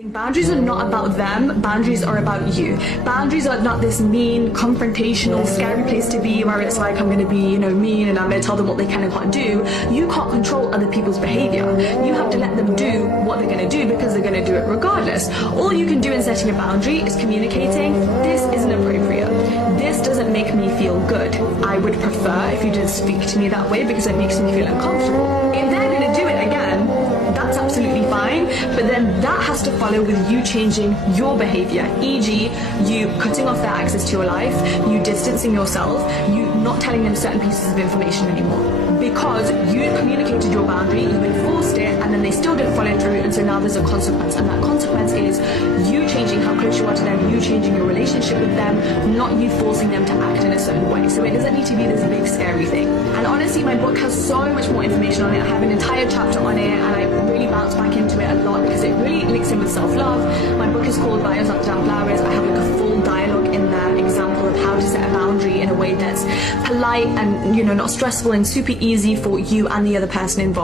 Boundaries are not about them, boundaries are about you. Boundaries are not this mean, confrontational, scary place to be where it's like I'm going to be, mean and I'm going to tell them what they can and can't do. You can't control other people's behavior. You have to let them do what they're going to do because they're going to do it regardless. All you can do in setting a boundary is communicating, this isn't appropriate. This doesn't make me feel good. I would prefer if you didn't speak to me that way because it makes me feel uncomfortable. If they're going to do it again, that's absolutely fine, but then that has to follow with you changing your behavior, e.g. you cutting off their access to your life, you distancing yourself, you not telling them certain pieces of information anymore because you communicated your boundary, you enforced it, and then they still didn't follow through, and so now there's a consequence, and that consequence is you changing how close you are to them, you changing your relationship with them, not you forcing them to act in a certain way. So it doesn't need to be this big scary thing. And honestly, my book has so much more information on it. I have an entire chapter on it, and I really bounce back into it a lot because it really links in with self-love. My book is called Bios Up Down Flowers. I have like a full dialogue in there, example of how to set a boundary in a way that's polite and not stressful and super easy for you and the other person involved.